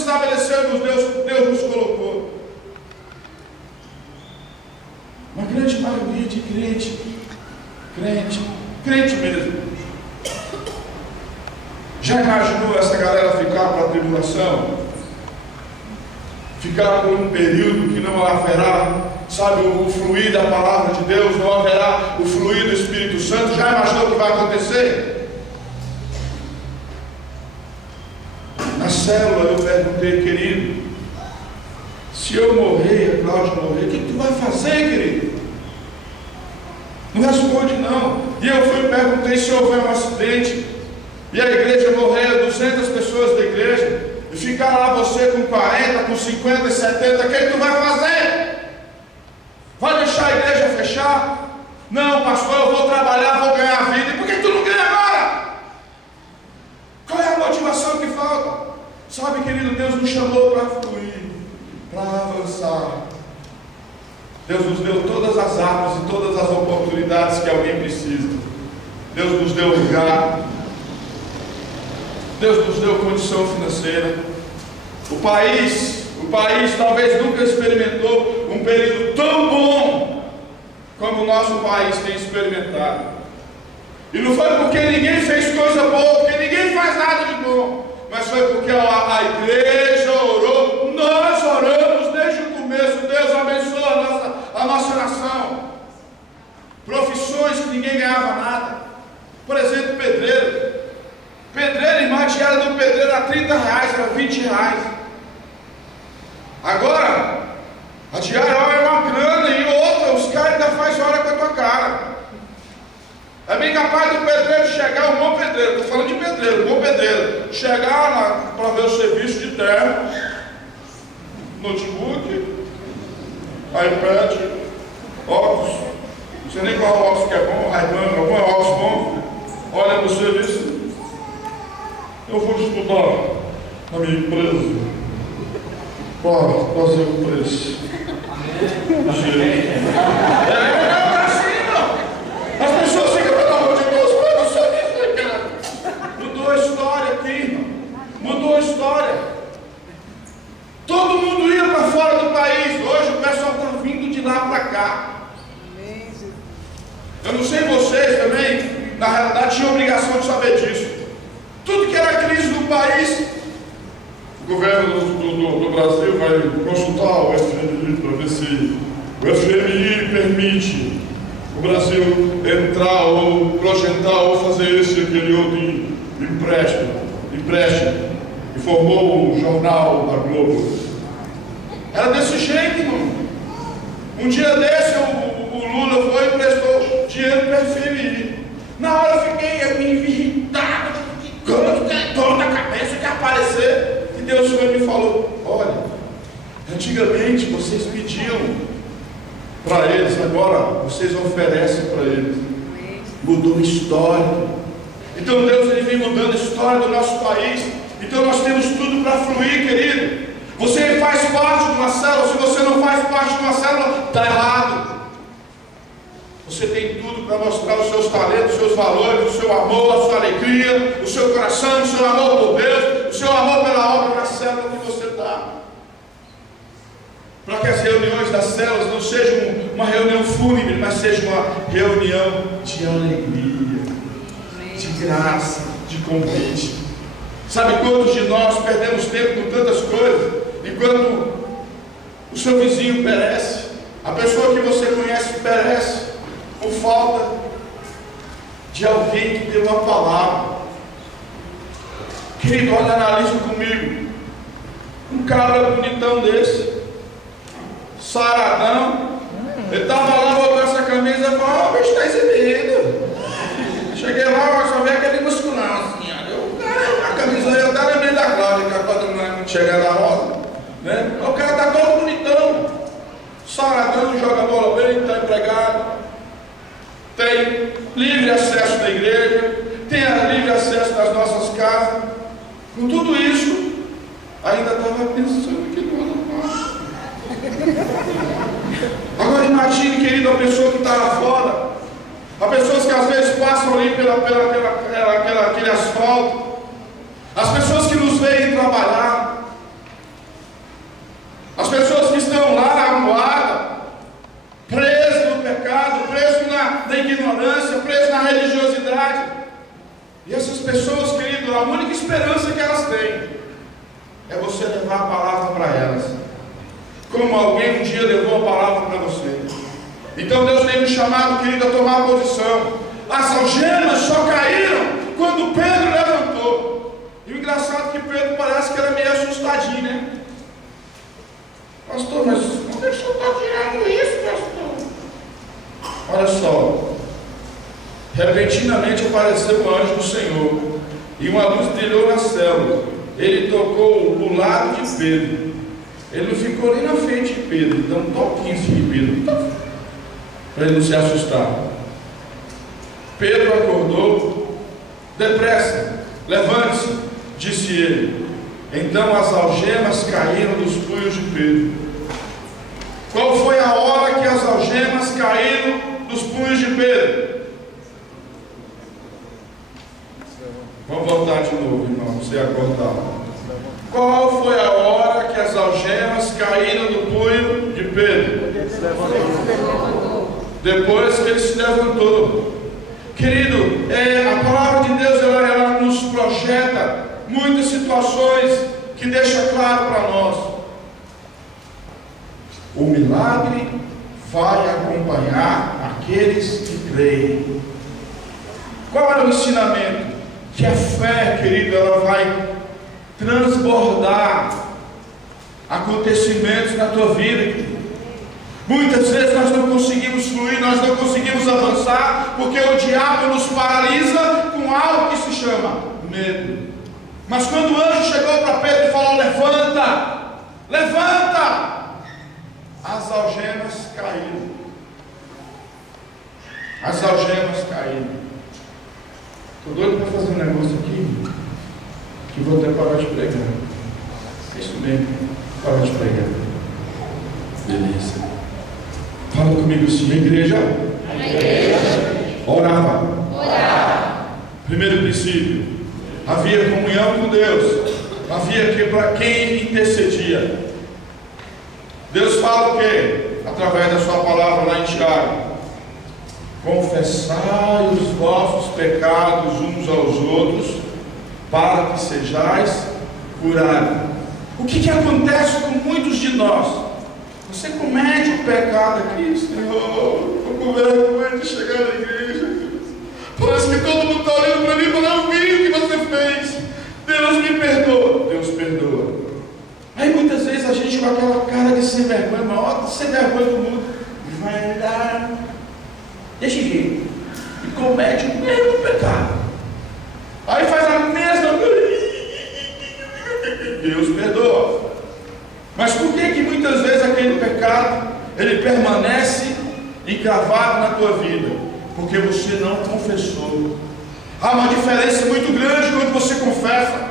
estabeleceu, Deus nos colocou. Uma grande maioria de crente mesmo. Já imaginou essa galera ficar para a tribulação? Ficar por um período que não haverá, sabe, o fluir da palavra de Deus, não haverá o fluir do Espírito Santo? Já imaginou o que vai acontecer? Na célula eu perguntei, querido, se eu morrer, a Cláudia morrer, o que tu vai fazer, querido? Não responde não. E eu fui e perguntei se houver um acidente e a igreja morrer, 200 pessoas da igreja, e ficar lá você com 40, com 50 e 70, o que tu vai fazer? Vai deixar a igreja fechar? Não, pastor, eu vou trabalhar, vou ganhar vida. E por que tu não ganha agora? Qual é a motivação que falta? Sabe, querido, Deus nos chamou para fluir, para avançar. Deus nos deu todas as armas e todas as oportunidades que alguém precisa. Deus nos deu lugar. Deus nos deu condição financeira. O país talvez nunca experimentou um período tão bom como o nosso país tem experimentado. E não foi porque ninguém fez coisa boa, porque ninguém faz nada de bom, mas foi porque a igreja orou. Nós oramos desde o começo. Deus abençoa a nossa nação. Profissões que ninguém ganhava nada. Por exemplo, pedreiro. Pedreiro, irmã, a diária do pedreiro era R$30, era R$20. Agora, a diária é uma grana e outra, os caras ainda fazem hora com a tua cara. É bem capaz do pedreiro chegar, um bom pedreiro, estou falando de pedreiro, um bom pedreiro, chegar para ver o serviço de terra, notebook, iPad, óculos, não sei nem qual óculos que é bom, Ray-Ban, algum óculos bom, olha para o serviço. Eu vou estudar na minha empresa para fazer o preço. Não é assim, não. As pessoas ficam, pelo amor de Deus, mas não sou isso, cara. Mudou a história aqui, irmão. Mudou a história. Todo mundo ia para fora do país. Hoje o pessoal está vindo de lá para cá. Eu não sei vocês também, na realidade, tinha obrigação de saber disso. Tudo que era crise no país, o governo do Brasil vai consultar o FMI para ver se o FMI permite o Brasil entrar ou projetar ou fazer esse e aquele outro empréstimo. E formou o jornal da Globo. Era desse jeito, irmão. Um dia desse o Lula foi e emprestou dinheiro para o FMI. Na hora eu fiquei irritado. Dor na cabeça que aparecer. E Deus foi e me falou: olha, antigamente vocês pediam para eles, agora vocês oferecem para eles. Mudou a história. Então Deus ele vem mudando a história do nosso país. Então nós temos tudo para fluir, querido. Você faz parte de uma célula. Se você não faz parte de uma célula, está errado. Você tem tudo para mostrar os seus talentos, os seus valores, o seu amor, a sua alegria, o seu coração, o seu amor por Deus, o seu amor pela obra da célula que você está. Para que as reuniões das células não sejam uma reunião fúnebre, mas seja uma reunião de alegria, de graça, de convite. Sabe quantos de nós perdemos tempo com tantas coisas, enquanto o seu vizinho perece, a pessoa que você conhece perece, por falta de alguém que deu uma palavra. Querido, olha, analisa comigo. Um cara bonitão desse, saradão, ele estava lá, botou essa camisa e falou: ó, o bicho está exibido. Cheguei lá, eu só vi aquele musculão assim, ó. A camisa aí, eu até lembrei da Cláudia, que quando chegar na roda, né? O cara está todo bonitão, saradão, joga bola bem, está empregado. Tem livre acesso da igreja, tem livre acesso das nossas casas. Com tudo isso, ainda estava pensando que não era fácil. Agora imagine, querido, a pessoa que está lá fora, as pessoas que às vezes passam ali aquele asfalto, as pessoas que nos veem trabalhar, para elas, como alguém um dia levou a palavra para você. Então Deus tem nos chamado, querido, a tomar posição. As algemas só caíram quando Pedro levantou. E o engraçado é que Pedro parece que era meio assustadinho, né? Pastor, mas como é que o senhor está tirando isso, pastor? Olha só. Repentinamente apareceu um anjo do Senhor, e uma luz brilhou na célula. Ele tocou do lado de Pedro. Ele não ficou nem na frente de Pedro, deu um toquinho em Pedro, para ele não se assustar. Pedro acordou. Depressa, levante-se, disse ele. Então as algemas caíram dos punhos de Pedro. Qual foi a hora que as algemas caíram dos punhos de Pedro? Vamos voltar de novo, irmão, você acordar. Qual foi a hora que as algemas caíram do punho de Pedro? Depois que ele se levantou. Querido, a palavra de Deus ela nos projeta muitas situações que deixa claro para nós: o milagre vai acompanhar aqueles que creem. Qual é o ensinamento? Que a fé, querido, ela vai transbordar acontecimentos na tua vida, querido. Muitas vezes nós não conseguimos fluir, nós não conseguimos avançar, porque o diabo nos paralisa com algo que se chama medo. Mas quando o anjo chegou para Pedro e falou: levanta, levanta, as algemas caíram. As algemas caíram. Estou doido para fazer um negócio aqui, que vou até parar de pregar. É isso mesmo, parar de pregar. Beleza. Fala comigo assim: a igreja orava. Primeiro princípio: havia comunhão com Deus, havia para quem intercedia. Deus fala o quê? Através da sua palavra lá em Tiago: confessai os vossos pecados uns aos outros, para que sejais curados. O que acontece com muitos de nós? Você comete um pecado aqui: Senhor, estou com vergonha de chegar na igreja. Parece que todo mundo está olhando para mim e falando: eu vi o que você fez. Deus me perdoa. Deus perdoa. Aí muitas vezes a gente, com aquela cara de sem vergonha, maior de sem vergonha do mundo, vai dar desse jeito e comete o mesmo pecado. Aí faz a mesma coisa. Deus perdoa. Mas por que muitas vezes aquele pecado ele permanece encravado na tua vida? Porque você não confessou. Há uma diferença muito grande quando você confessa.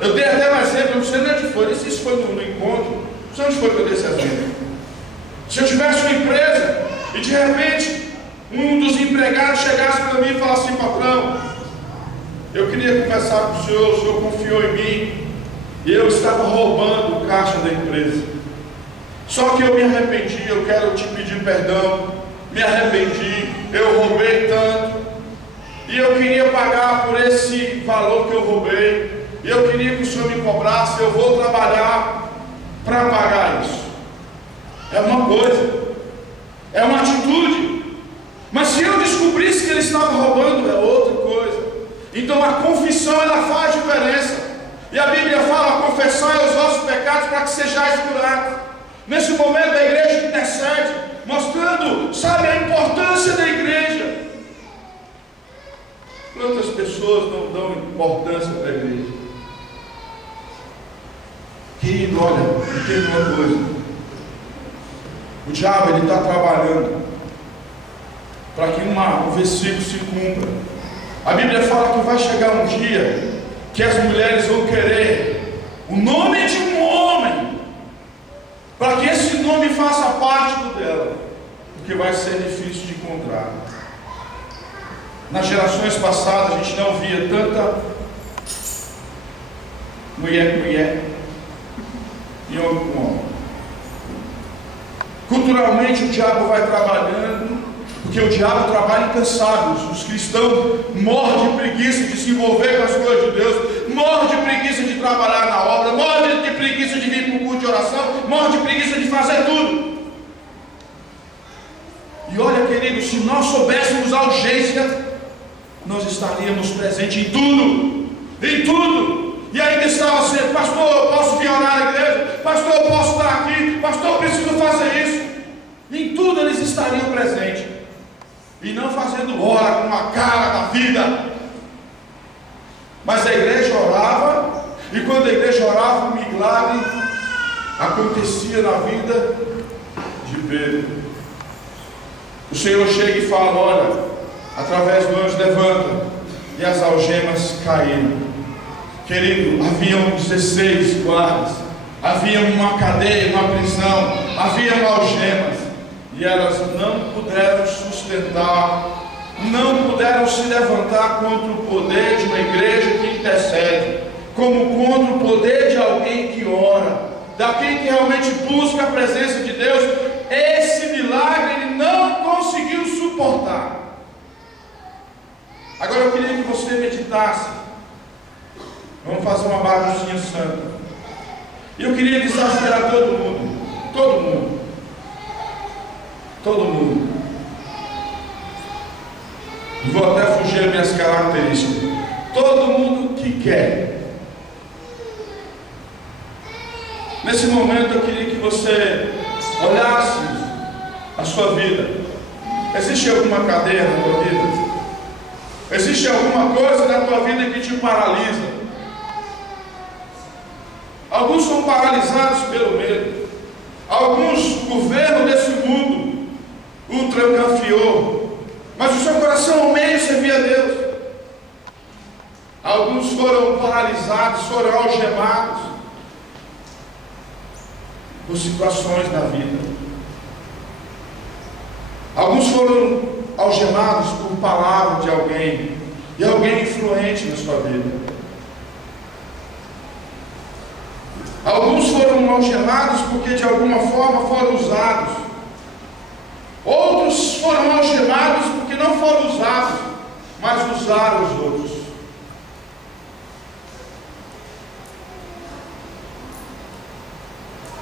Eu dei até um exemplo, não sei nem onde foi, nem sei se foi no encontro, não sei onde foi que eu dei esse exemplo. Se eu tivesse uma empresa e de repente um dos empregados chegasse para mim e falasse assim: patrão, eu queria conversar com o senhor confiou em mim e eu estava roubando o caixa da empresa. Só que eu me arrependi, eu quero te pedir perdão, me arrependi, eu roubei tanto e eu queria pagar por esse valor que eu roubei. E eu queria que o senhor me cobrasse, eu vou trabalhar para pagar isso. É uma coisa, é uma atitude. Mas se eu descobrisse que ele estava roubando, é outra coisa. Então a confissão, ela faz diferença. E a Bíblia fala: confessai os vossos pecados para que sejais curados. Nesse momento a igreja intercede, mostrando, sabe, a importância da igreja. Quantas pessoas não dão importância para a igreja? Querido, olha, entenda uma coisa: o diabo ele está trabalhando para que um versículo se cumpra. A Bíblia fala que vai chegar um dia que as mulheres vão querer o nome de um homem, para que esse nome faça parte dela, porque vai ser difícil de encontrar. Nas gerações passadas a gente não via tanta mulher e homem com homem. Culturalmente o diabo vai trabalhando, porque o diabo trabalha incansável. Os cristãos morrem de preguiça de se envolver com as coisas de Deus, morrem de preguiça de trabalhar na obra, morrem de preguiça morre de preguiça de fazer tudo. E olha, querido, se nós soubéssemos a urgência, nós estaríamos presentes em tudo, em tudo. E ainda estava sempre: pastor, eu posso vir orar na igreja, pastor, eu posso estar aqui, pastor, eu preciso fazer isso. Em tudo eles estariam presentes, e não fazendo hora com a cara da vida. Mas a igreja orava, e quando a igreja orava, um milagre acontecia na vida de Pedro. O Senhor chega e fala: olha, através do anjo levanta, e as algemas caíram. Querido, haviam 16 guardas, havia uma cadeia, uma prisão, haviam algemas, e elas não puderam sustentar, não puderam se levantar contra o poder de uma igreja que intercede, como contra o poder de alguém que ora, daquele que realmente busca a presença de Deus. Esse milagre ele não conseguiu suportar. Agora eu queria que você meditasse. Vamos fazer uma baguncinha santa. E eu queria desafiar todo mundo. Todo mundo. Todo mundo. Vou até fugir das minhas características. Todo mundo que quer. Nesse momento eu queria que você olhasse a sua vida. Existe alguma cadeia na tua vida? Existe alguma coisa na tua vida que te paralisa? Alguns são paralisados pelo medo. Alguns, o governo desse mundo o trancafiou, mas o seu coração almeja servir a Deus. Alguns foram paralisados, foram algemados por situações da vida. Alguns foram algemados por palavra de alguém, e alguém influente na sua vida. Alguns foram algemados porque de alguma forma foram usados. Outros foram algemados porque não foram usados, mas usaram os outros.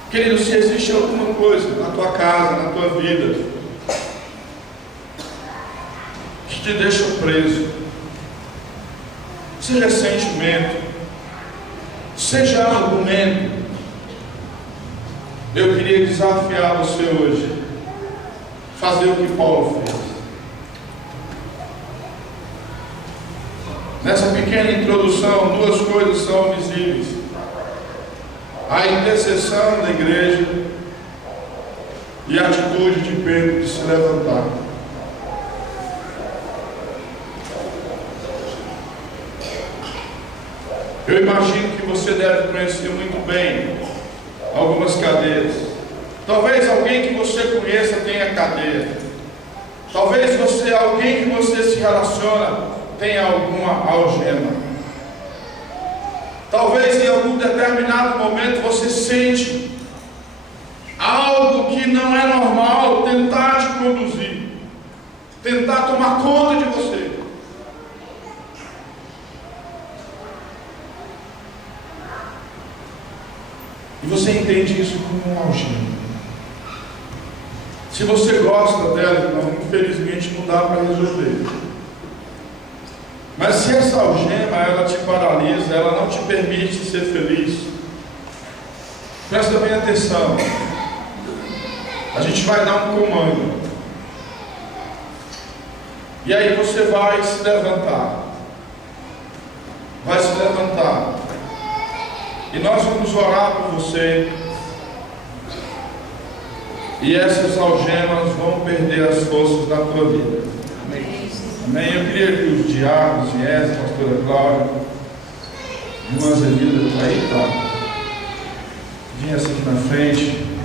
Querido, se existe alguma coisa na tua casa, na tua vida, que te deixa preso, seja sentimento, seja argumento, eu queria desafiar você hoje, fazer o que Paulo fez. Nessa pequena introdução, duas coisas são visíveis: a intercessão da igreja e a atitude de Pedro de se levantar. Eu imagino que você deve conhecer muito bem algumas cadeias. Talvez alguém que você conheça tenha cadeia. Talvez alguém que você se relaciona tenha alguma algema. Talvez em algum determinado momento você sente algo que não é normal tentar te conduzir, tentar tomar conta de você. E você entende isso como uma algema. Se você gosta dela, então, infelizmente não dá para resolver. Mas se essa algema, ela te paralisa, ela não te permite ser feliz, presta bem atenção. A gente vai dar um comando. E aí você vai se levantar. Vai se levantar. E nós vamos orar por você. E essas algemas vão perder as forças da tua vida. Amém? Amém? Eu queria que os diáconos viessem, a pastora Cláudia, irmã Zelida, aí tá. Viesse aqui na frente.